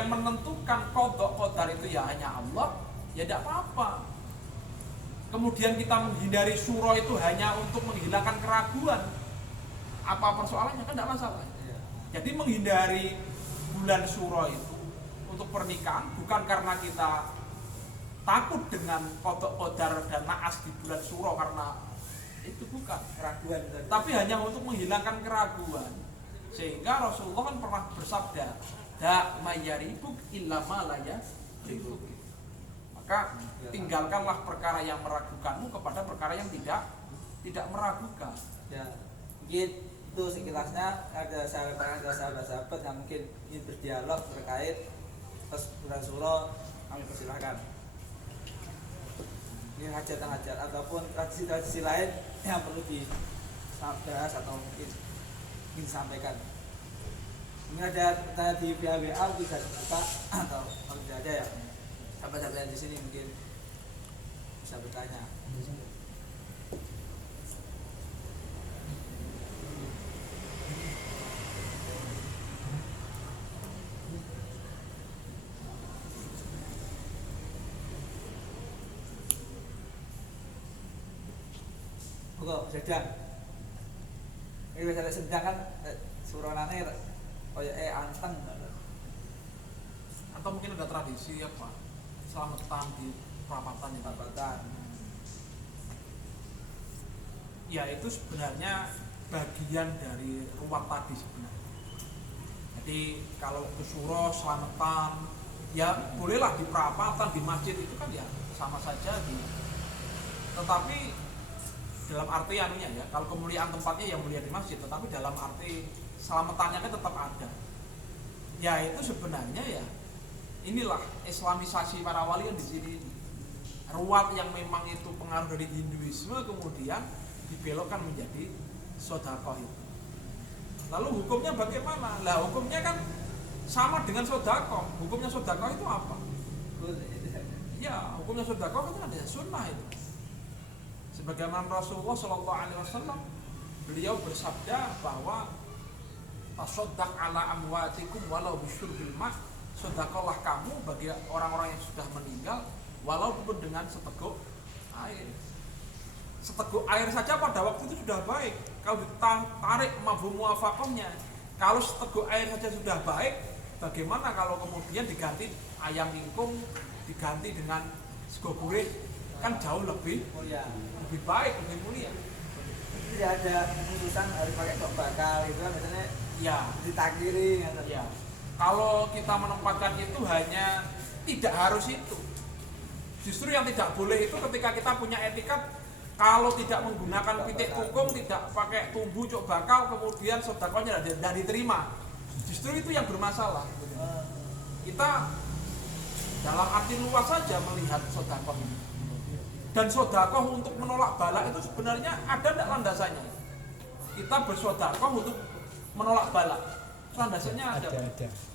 yang menentukan qada qadar itu ya hanya Allah, ya tidak apa-apa. Kemudian kita menghindari syura itu hanya untuk menghilangkan keraguan, apa persoalannya? Kan tidak masalah. Jadi menghindari bulan syura itu untuk pernikahan bukan karena kita takut dengan qada qadar dan naas di bulan syura, karena itu bukan keraguan tadi. tapi hanya untuk menghilangkan keraguan. Sehingga Rasulullah kan pernah bersabda, da mayyaribuk illa ma la yaribuk. Maka tinggalkanlah perkara yang meragukanmu kepada perkara yang tidak meragukan. Ya, gitu sekilasnya. Ada sahabat-sahabat yang mungkin ingin berdialog terkait bulan syura, kami persilahkan. Ini hajat ataupun tradisi-tradisi lain yang perlu dibahas atau mungkin ingin disampaikan. Ini ada pertanyaan di WA bisa dibuka atau kalau tidak ada ya sahabat-sahabat yang di sini mungkin bisa bertanya. Kok sedang ini misalnya sedang kan suronane kayak anteng Atau mungkin ada tradisi apa, selamatan di perapatan ya. perapatan. Ya itu sebenarnya bagian dari ruwat tadi sebenarnya. Jadi kalau ke syura selamatan ya bolehlah di perapatan, di masjid itu kan ya sama saja tetapi dalam arti anunya ya, kalau kemuliaan tempatnya yang mulia di masjid, tetapi dalam arti selamatannya kan tetap ada. Ya itu sebenarnya ya inilah islamisasi para wali yang di sini. Ruwat yang memang itu pengaruh dari Hinduisme kemudian dibelokkan menjadi sedekah itu. Lalu hukumnya bagaimana? Lah hukumnya kan sama dengan sedekah. Hukumnya sedekah itu apa? Ya, hukumnya sedekah itu ada sunnah itu. Sebagaimana Rasulullah SAW beliau bersabda bahwa tasaddaq ala amwatikum walau bisyurbil ma', sedekahlah kamu bagi orang-orang yang sudah meninggal walaupun dengan seteguk air. Seteguk air saja pada waktu itu sudah baik. Kalau ditarik mafhum muwafaqahnya, kalau seteguk air saja sudah baik, bagaimana kalau kemudian diganti ayam ingkung, diganti dengan sego gurih, kan jauh lebih Mulia. lebih baik, lebih mulia. Jadi ada keputusan harus pakai tok bakal itu kan biasanya Ya, ditakdiri gitu. ya. Kalau kita menempatkan itu hanya tidak harus itu. Justru yang tidak boleh itu ketika kita punya etikat, kalau tidak menggunakan pitik tukung, tidak pakai tumbuh cok bakal, kemudian sedekahnya tidak diterima. Justru itu yang bermasalah. Kita dalam arti luas saja melihat sedekah ini. Dan sedekah untuk menolak bala itu sebenarnya ada tidak landasannya? Kita bersedekah untuk menolak bala. Landasannya ada.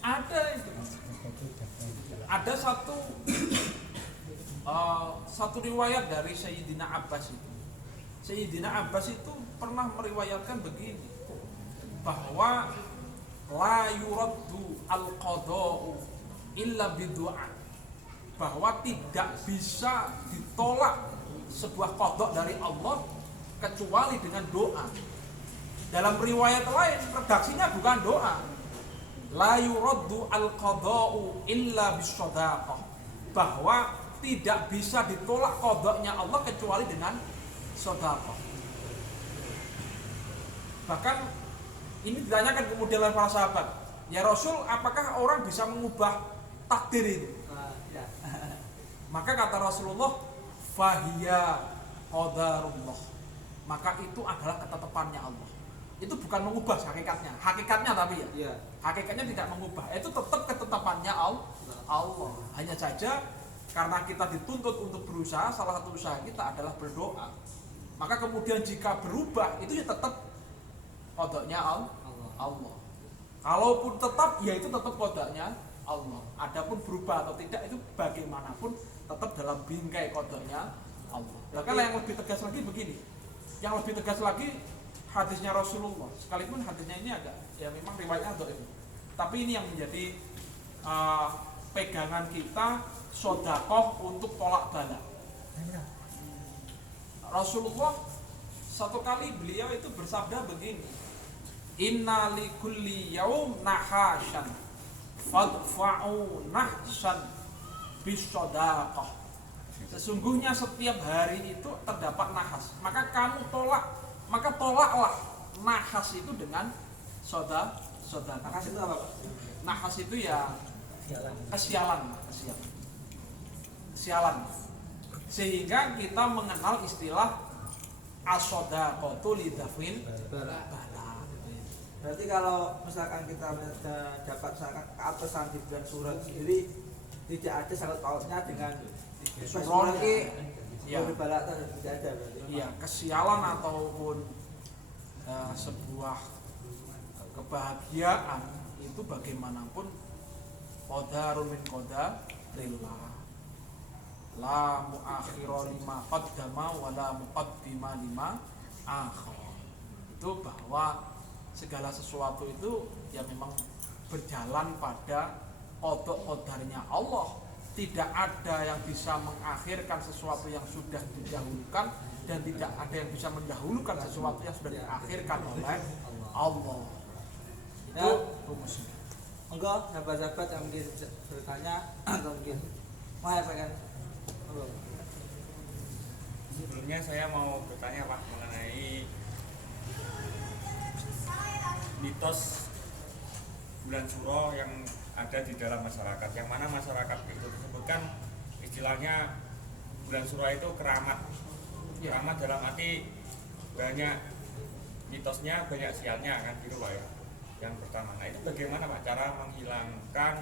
Ada itu. Ada satu riwayat dari Sayyidina Abbas itu. Sayyidina Abbas itu pernah meriwayatkan begini, bahwa la yuraddu al-qada'u illa bidu'a, bahwa tidak bisa ditolak sebuah qada dari Allah kecuali dengan doa. Dalam riwayat lain redaksinya bukan doa, la yuraddu al-qada'u illa bisadaqah, bahwa tidak bisa ditolak qadanya Allah kecuali dengan sedekah. Bahkan ini ditanyakan kemudian oleh para sahabat, ya Rasul, apakah orang bisa mengubah takdir itu? Ya. Maka kata Rasulullah, fahiya qadarullah, maka itu adalah ketetapannya Allah. Itu bukan mengubah hakikatnya tapi ya. Iya. Hakikatnya tidak mengubah, itu tetap ketetapannya Allah. Hanya saja karena kita dituntut untuk berusaha, salah satu usaha kita adalah berdoa. Maka kemudian jika berubah, itu ya tetap qadanya Allah. Kalaupun tetap, ya itu tetap qadanya Allah. Adapun berubah atau tidak, itu bagaimanapun tetap dalam bingkai qadanya Allah. Bahkan yang lebih tegas lagi begini, yang lebih tegas lagi hadisnya Rasulullah. Sekalipun hadisnya ini agak, ya memang riwayatnya dhaif, tapi ini yang menjadi uh, pegangan kita sodakoh untuk tolak bala. Rasulullah satu kali beliau itu bersabda begini, inna li kulli yaum nahashan fadfa'u nahsan bisodaqah. Sesungguhnya setiap hari itu terdapat nahas, maka tolaklah nahas itu dengan soda. Nahas itu apa, Pak? Nahas itu ya kesialan. Sehingga kita mengenal istilah as-sodaqatu lidafil bala. Berarti kalau misalkan kita dapat misalkan keatasan di bulan surat sendiri, tidak ada sangkut pautnya dengan Surat ya. Berbalak tidak ada berarti. Iya, kesialan ataupun sebuah kebahagiaan itu bagaimanapun qadarun min qadarillah. La muakhira lima qaddama wa la muqaddima lima akhir. Itu bahwa segala sesuatu itu ya memang berjalan pada qada-qadarnya Allah. Tidak ada yang bisa mengakhirkan sesuatu yang sudah didahulukan, dan tidak ada yang bisa mendahulukan sesuatu yang sudah diakhirkan oleh Allah. Itu rumusnya. Monggo sahabat-sahabat yang mungkin bertanya atau mungkin mengatakan. Sebelumnya saya mau bertanya Pak mengenai mitos bulan Suro yang ada di dalam masyarakat, yang mana masyarakat itu disebutkan istilahnya bulan Suro itu keramat. Keramat dalam arti banyak mitosnya, banyak sialnya kan gitu Pak ya. Yang pertama, nah itu bagaimana Pak cara menghilangkan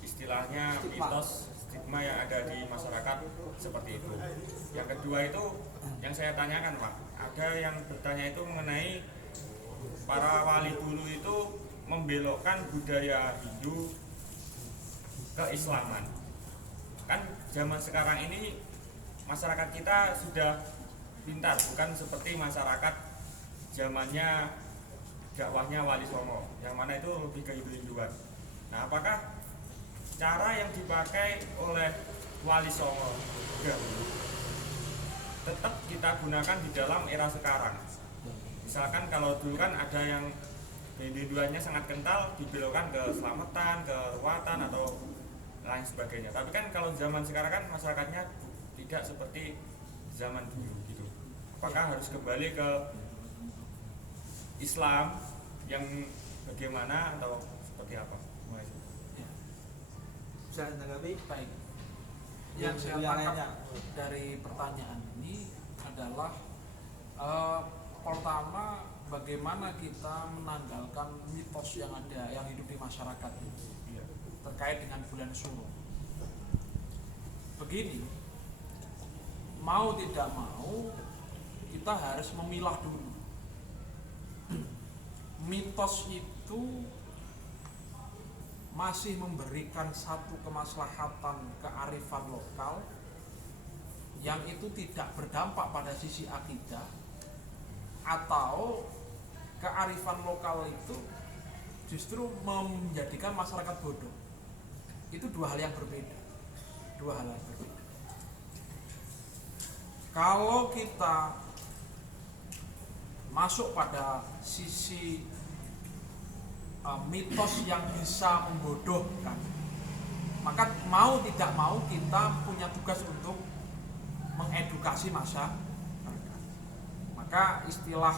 istilahnya mitos stigma yang ada di masyarakat seperti itu. Yang kedua itu yang saya tanyakan Pak, ada yang bertanya itu mengenai para wali dulu itu membelokkan budaya Hindu keislaman. Kan zaman sekarang ini masyarakat kita sudah pintar, bukan seperti masyarakat zamannya dakwahnya Wali Songo, yang mana itu lebih ke Hindu-Hinduan. Nah, apakah cara yang dipakai oleh Wali Songo tetap kita gunakan di dalam era sekarang? Misalkan kalau dulu kan ada yang Hindu-Hinduannya sangat kental, dibelokkan ke selamatan, ke ruatan atau lain sebagainya. Tapi kan kalau zaman sekarang kan masyarakatnya tidak seperti zaman dulu gitu. Apakah harus kembali ke Islam yang bagaimana atau seperti apa? Bisa ditanggapi? Baik. Yang saya tangkap dari pertanyaan ini adalah pertama, bagaimana kita menanggalkan mitos yang ada, yang hidup di masyarakat ini terkait dengan bulan Suro. Begini, mau tidak mau kita harus memilah dulu. Mitos itu masih memberikan satu kemaslahatan kearifan lokal yang itu tidak berdampak pada sisi akidah, atau kearifan lokal itu justru menjadikan masyarakat bodoh. Itu dua hal yang berbeda. Kalau kita masuk pada sisi mitos yang bisa membodohkan, maka mau tidak mau kita punya tugas untuk mengedukasi masyarakat. Maka istilah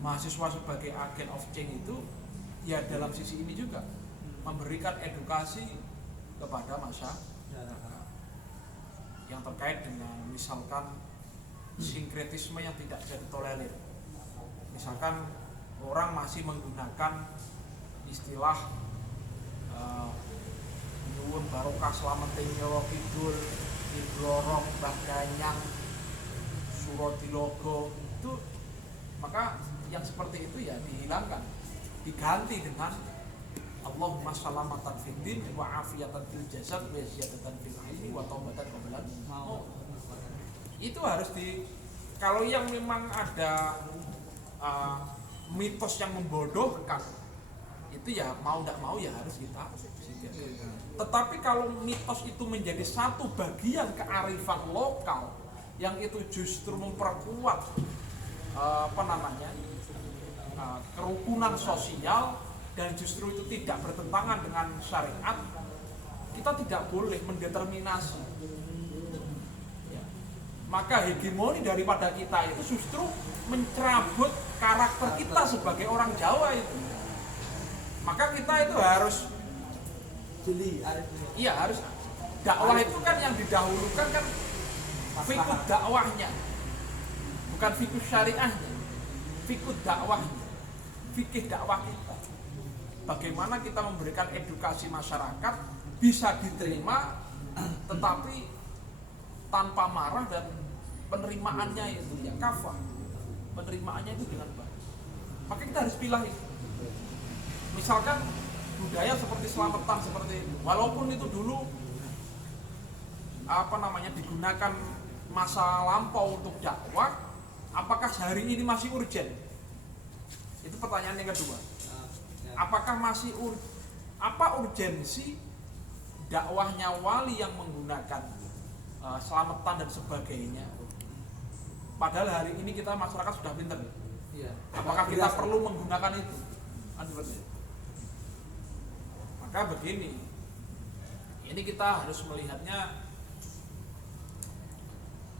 mahasiswa sebagai agen of change itu ya dalam sisi ini juga memberikan edukasi kepada masyarakat yang terkait dengan misalkan sinkretisme yang tidak bisa ditolerir. Misalkan orang masih menggunakan istilah nyuwun barokah slameting Nyawa Kidul, Idlorong, Mbah Ganyang, Suratilogo itu, maka yang seperti itu ya dihilangkan, diganti dengan Allahumma salamatan fid din wa afiyatan fil jasad wa ziyadatan fil ilmi wa taubatan qablan maut. Itu harus kalau yang memang ada mitos yang membodohkan itu ya mau tidak mau ya harus kita singkirkan. Tetapi kalau mitos itu menjadi satu bagian kearifan lokal yang itu justru memperkuat kerukunan sosial dan justru itu tidak bertentangan dengan syariat, kita tidak boleh mendeterminasi. Ya. Maka hegemoni daripada kita itu justru mencerabut karakter kita sebagai orang Jawa itu. Maka kita itu harus jeli iya harus dakwah itu kan yang didahulukan kan fikih dakwahnya, bukan fikih syariahnya, fikih dakwahnya, fikih dakwah kita. Bagaimana kita memberikan edukasi masyarakat bisa diterima, tetapi tanpa marah dan penerimaannya itu ya kafah, penerimaannya itu dengan baik. Maka kita harus pilih itu. Misalkan budaya seperti selamatan seperti itu, walaupun itu dulu digunakan masa lampau untuk dakwah, apakah hari ini masih urgen? Itu pertanyaan yang kedua. Apakah masih apa urgensi dakwahnya wali yang menggunakan selamatan dan sebagainya? Padahal hari ini kita masyarakat sudah pintar. Iya. Apakah kita perlu menggunakan itu? Maka begini, ini kita harus melihatnya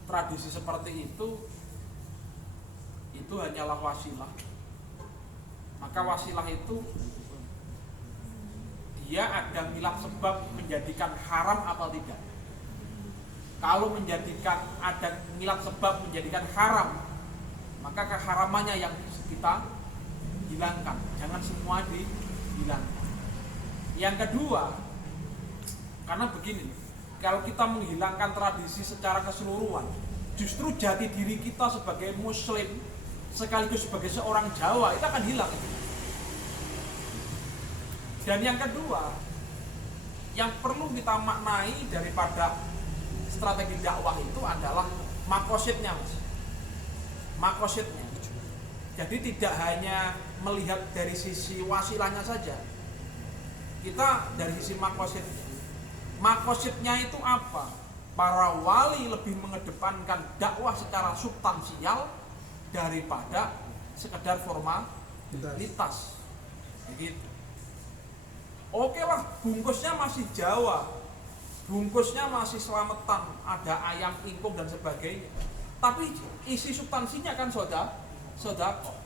tradisi seperti itu hanyalah wasilah. Maka wasilah itu dia ada milah sebab menjadikan haram atau tidak. Kalau menjadikan ada milah sebab menjadikan haram, maka keharamannya yang kita hilangkan, jangan semua dihilangkan. Yang kedua, karena begini, kalau kita menghilangkan tradisi secara keseluruhan, justru jati diri kita sebagai muslim sekaligus sebagai seorang Jawa itu akan hilang. Dan yang kedua, yang perlu kita maknai daripada strategi dakwah itu adalah makosidnya, Mas. Makosidnya. Jadi tidak hanya melihat dari sisi wasilahnya saja, kita dari sisi makosidnya. Makosidnya itu apa? Para wali lebih mengedepankan dakwah secara substansial daripada sekedar formalitas. Begitu. Oke lah, bungkusnya masih Jawa, bungkusnya masih selamatan, ada ayam ingkung dan sebagainya. Tapi isi substansinya kan sodako.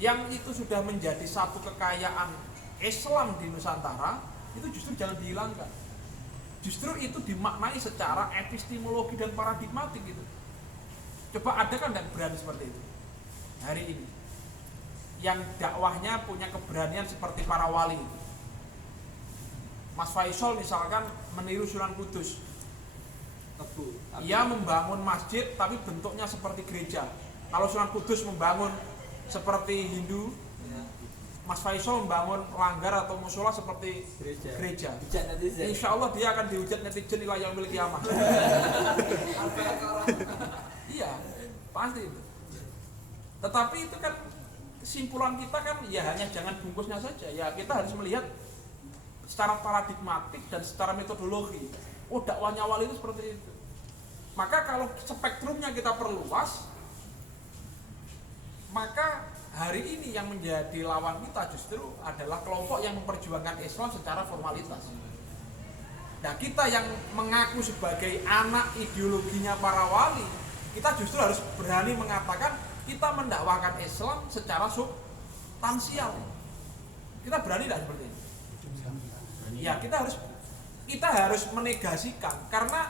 Yang itu sudah menjadi satu kekayaan Islam di Nusantara, itu justru jangan dihilangkan. Justru itu dimaknai secara epistemologi dan paradigmatik gitu. Coba ada kan yang berani seperti itu hari ini, yang dakwahnya punya keberanian seperti para wali. Mas Faisal misalkan meniru Sunan Kudus, ia membangun masjid tapi bentuknya seperti gereja. Kalau Sunan Kudus membangun seperti Hindu, Mas Faisal membangun langgar atau musola seperti gereja. Insya Allah dia akan dihujat netizen ila yaumil qiyamah. Iya, pasti itu. Tetapi itu kan kesimpulan kita kan ya hanya jangan bungkusnya saja. Ya kita harus melihat secara paradigmatik dan secara metodologi. Oh, dakwahnya wali itu seperti itu. Maka kalau spektrumnya kita perluas, maka hari ini yang menjadi lawan kita justru adalah kelompok yang memperjuangkan Islam secara formalitas. Nah, kita yang mengaku sebagai anak ideologinya para wali, kita justru harus berani mengatakan kita mendakwakan Islam secara substansial. Kita berani tidak seperti ini? Ya, kita harus menegasikan, karena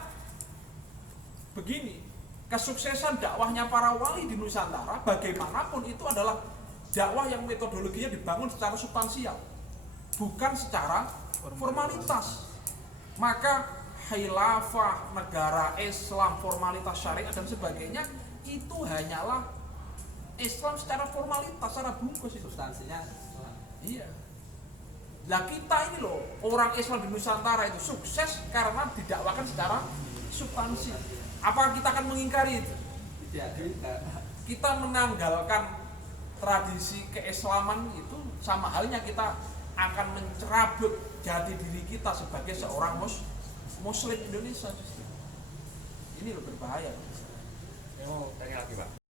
begini, kesuksesan dakwahnya para wali di Nusantara bagaimanapun itu adalah dakwah yang metodologinya dibangun secara substansial, bukan secara formalitas. Maka khilafah, negara Islam, formalitas syariat dan sebagainya itu hanyalah Islam secara formalitas, secara bungkus itu. Substansinya. Iya. Nah kita ini loh, orang Islam di Nusantara itu sukses karena didakwakan secara substansi. Apakah kita akan mengingkari itu? Tidak. Kita menanggalkan tradisi keislaman itu sama halnya kita akan mencerabut jati diri kita sebagai seorang muslim Indonesia justru. Ini loh berbahaya. Saya mau tanya lagi Pak.